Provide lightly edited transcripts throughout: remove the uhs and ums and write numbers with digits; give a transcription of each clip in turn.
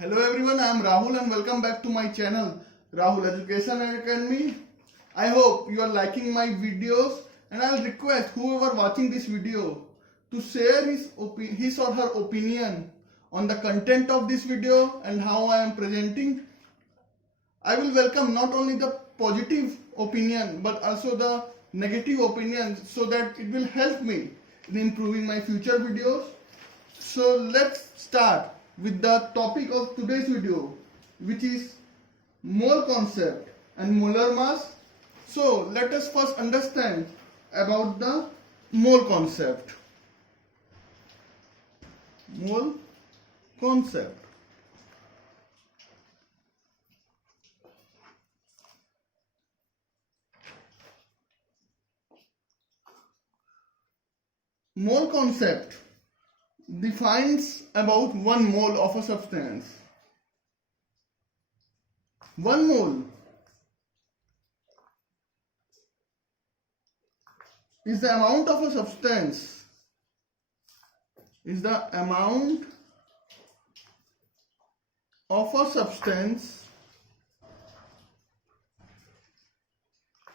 Hello everyone, I am Rahul and welcome back to my channel Rahul Education Academy. I hope you are liking my videos and I'll request whoever watching this video to share his or her opinion on the content of this video and how I am presenting. I will welcome not only the positive opinion but also the negative opinion so that it will help me in improving my future videos. So let's start with the topic of today's video, which is mole concept and molar mass. So let us first understand about the mole concept. Mole concept. Mole concept defines about 1 mole of a substance. 1 mole is the amount of a substance,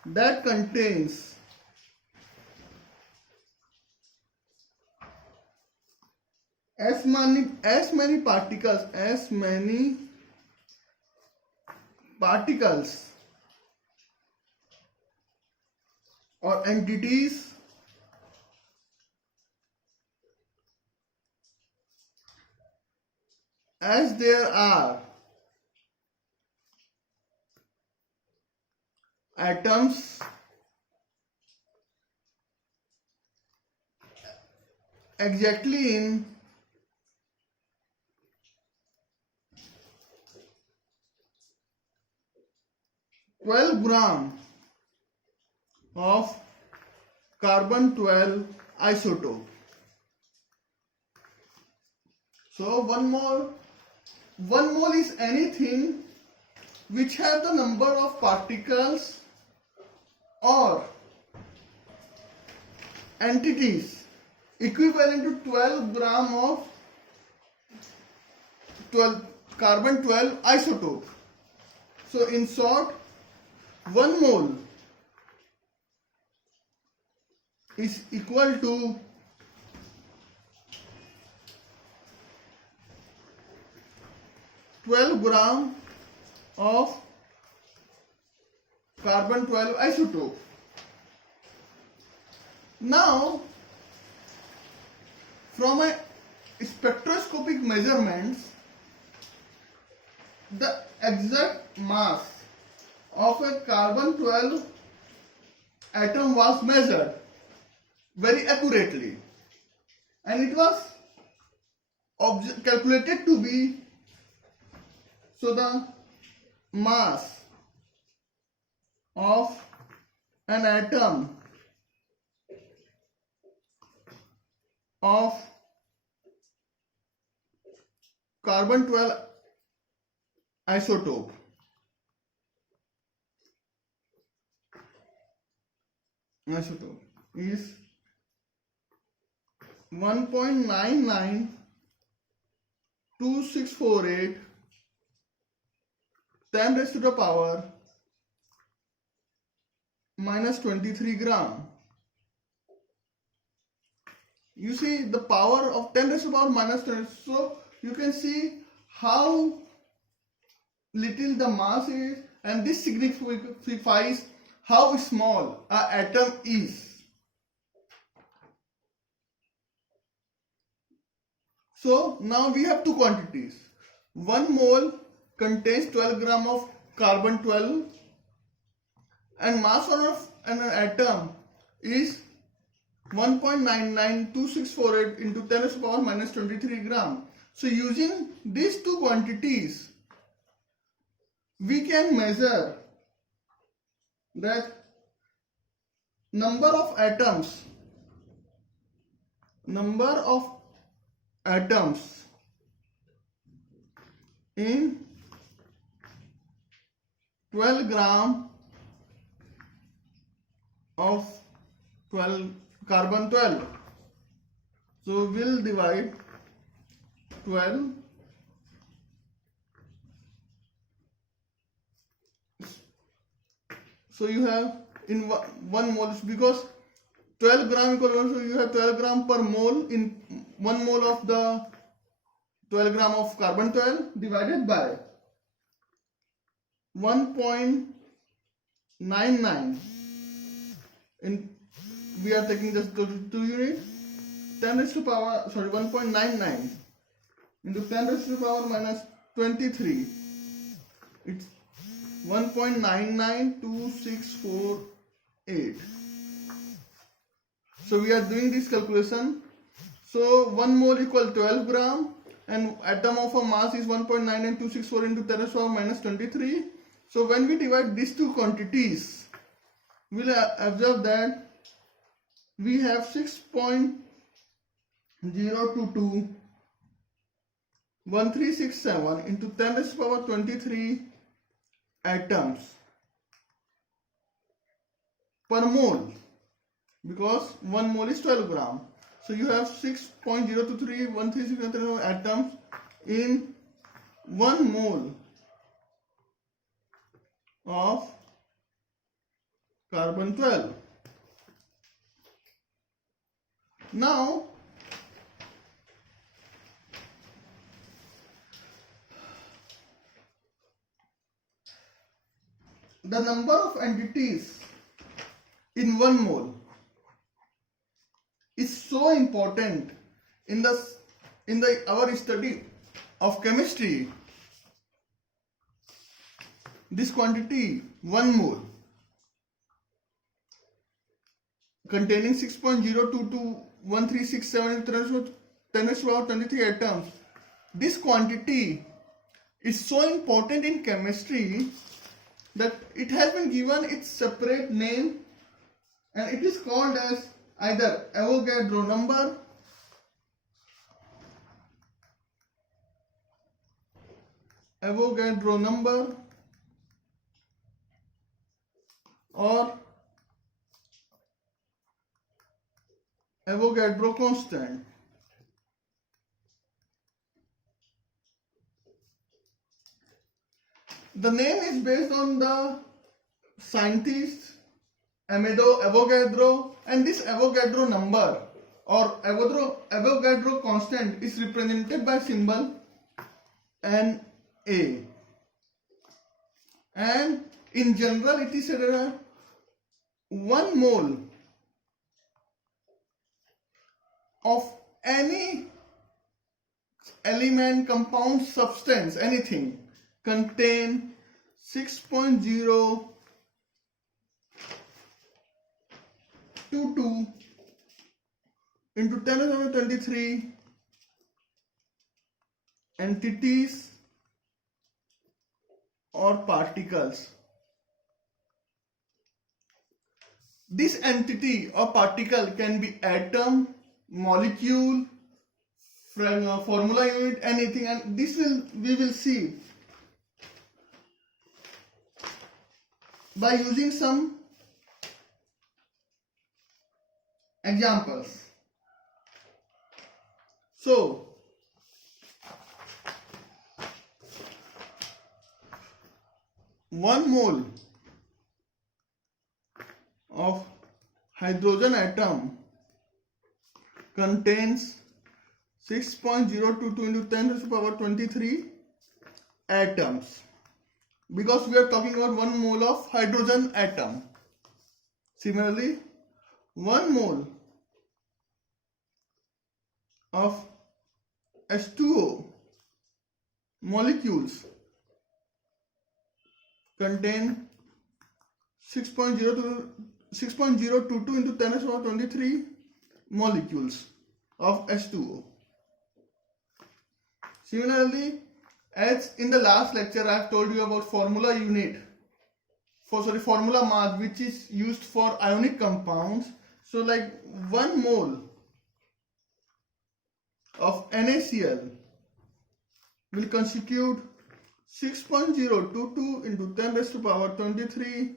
that contains as many particles or entities as there are atoms exactly in 12 gram of carbon-12 isotope. So 1 mole is anything which have the number of particles or entities equivalent to 12 gram of carbon-12 isotope. So in short, 1 mole is equal to 12 gram of carbon-12 isotope. Now, from a spectroscopic measurements, the exact mass of a carbon-12 atom was measured very accurately, and it was calculated to be, so the mass of an atom of carbon-12 isotope is 1.992648 10 raised to the power minus 23 gram. You see the power of 10 raised to the power minus 20. So you can see how little the mass is, and this signifies how small an atom is. So now we have two quantities. 1 mole contains 12 gram of carbon-12 and mass of an atom is 1.992648 into 10 to the power minus 23 gram. So using these two quantities, we can measure that number of atoms in 12 gram of carbon-12. So we'll divide 12 So you have in 1 mole, because 12 gram equal, so you have 12 gram per mole in 1 mole of the 12 gram of carbon 12 divided by 1.99 in, we are taking just 2 unit, 10 raised to power, sorry, 1.99 into 10 raised to power minus 23. It's 1.992648. So we are doing this calculation. So 1 mole equal 12 gram and atom of a mass is 1.99264 into 10 raised to power minus 23. So when we divide these two quantities, we'll observe that we have 6.022 1367 into 10 raised to power 23 atoms per mole, because 1 mole is 12 gram. So you have 6.023 1367 atoms in 1 mole of carbon 12. Now the number of entities in 1 mole is so important in our study of chemistry. This quantity 1 mole containing 6.0221367 10 raised to power 23 atoms. This quantity is so important in chemistry that it has been given its separate name, and it is called as either Avogadro number or Avogadro constant. The name is based on the scientist Amedeo Avogadro, and this Avogadro number or Avogadro constant is represented by symbol Na. And in general it is said that 1 mole of any element, compound, substance, anything contain 6.022 into 10 to the power 23 entities or particles. This entity or particle can be atom, molecule, formula unit, anything, and this we will see by using some examples. So one mole of hydrogen atom contains 6.022 into 10 to the power 23 atoms, because we are talking about 1 mole of hydrogen atom. Similarly, 1 mole of H2O molecules contain 6.022 into 10 to the power 23 molecules of H2O. Similarly, as in the last lecture I have told you about formula unit, formula mass, which is used for ionic compounds. So like 1 mole of NaCl will constitute 6.022 into 10 raised to power 23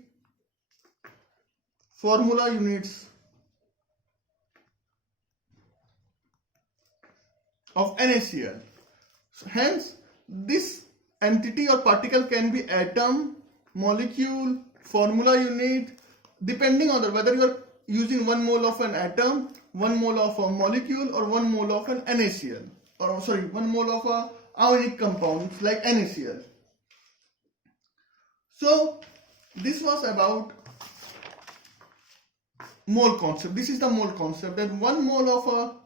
formula units of NaCl. So hence, this entity or particle can be atom, molecule, formula you need, depending on whether you are using 1 mole of an atom, 1 mole of a molecule, or 1 mole of an NaCl, or sorry, 1 mole of a ionic compound like NaCl. So this was about mole concept. This is the mole concept, that 1 mole of a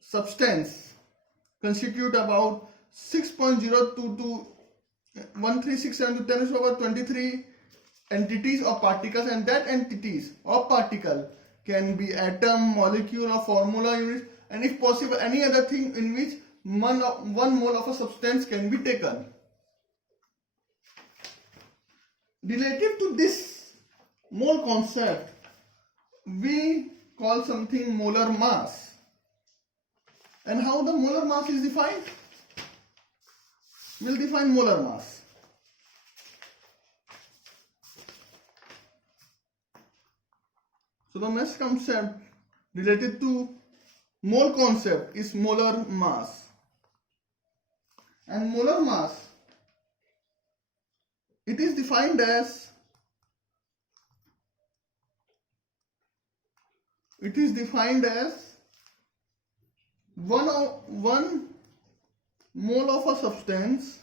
substance constitute about 6.022 1367 to 10 to the power 23 entities or particles, and that entities or particle can be atom, molecule, or formula unit, and if possible any other thing in which 1 mole of a substance can be taken. Related to this mole concept, we call something molar mass. And how the molar mass is defined? We'll define molar mass. So the next concept related to mole concept is molar mass. And molar mass, it is defined as one mole of a substance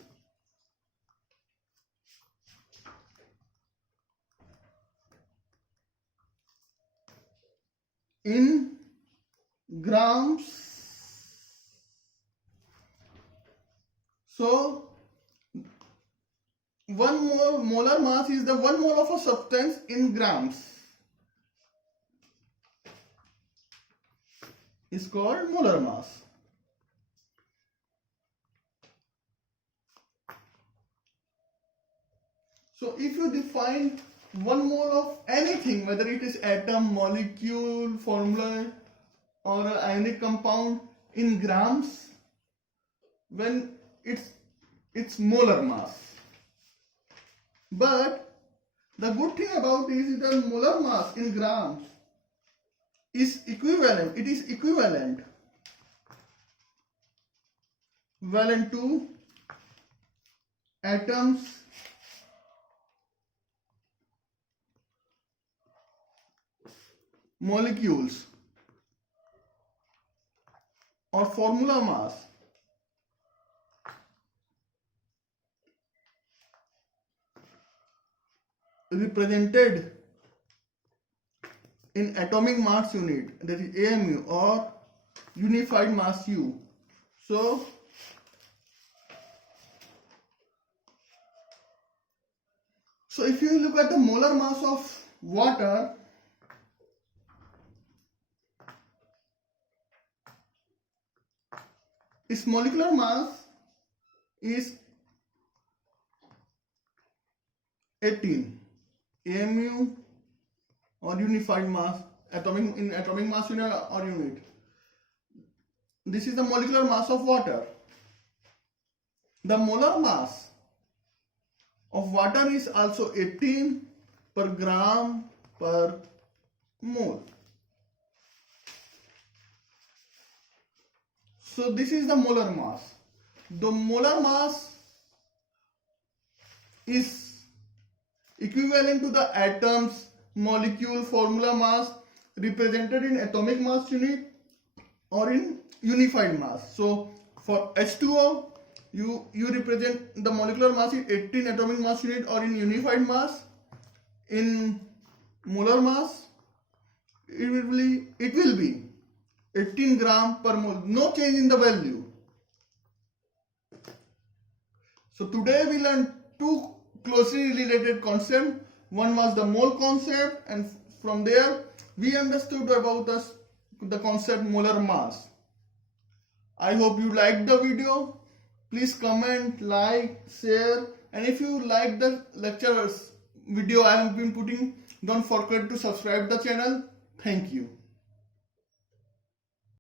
in grams. So 1 molar mass is the 1 mole of a substance in grams. Is called molar mass. So if you define 1 mole of anything, whether it is atom, molecule, formula, or an ionic compound in grams, when it's molar mass. But the good thing about this is that molar mass in grams is equivalent. It is equivalent to atoms, molecules, or formula mass represented in atomic mass unit, that is AMU, or unified mass U. So if you look at the molar mass of water, its molecular mass is 18. AMU or unified mass, atomic mass unit or unit. This is the molecular mass of water. The molar mass of water is also 18 per gram per mole. So this is the molar mass. The molar mass is equivalent to the atoms, molecule, formula mass represented in atomic mass unit or in unified mass. So for H2O, you represent the molecular mass is 18 atomic mass unit or in unified mass. In molar mass, it will be 18 gram per mole, no change in the value. So today we learned two closely related concepts. One was the mole concept, and from there we understood about the concept molar mass. I hope you liked the video. Please comment, like, share, and if you like the lectures video I have been putting, don't forget to subscribe the channel. Thank you.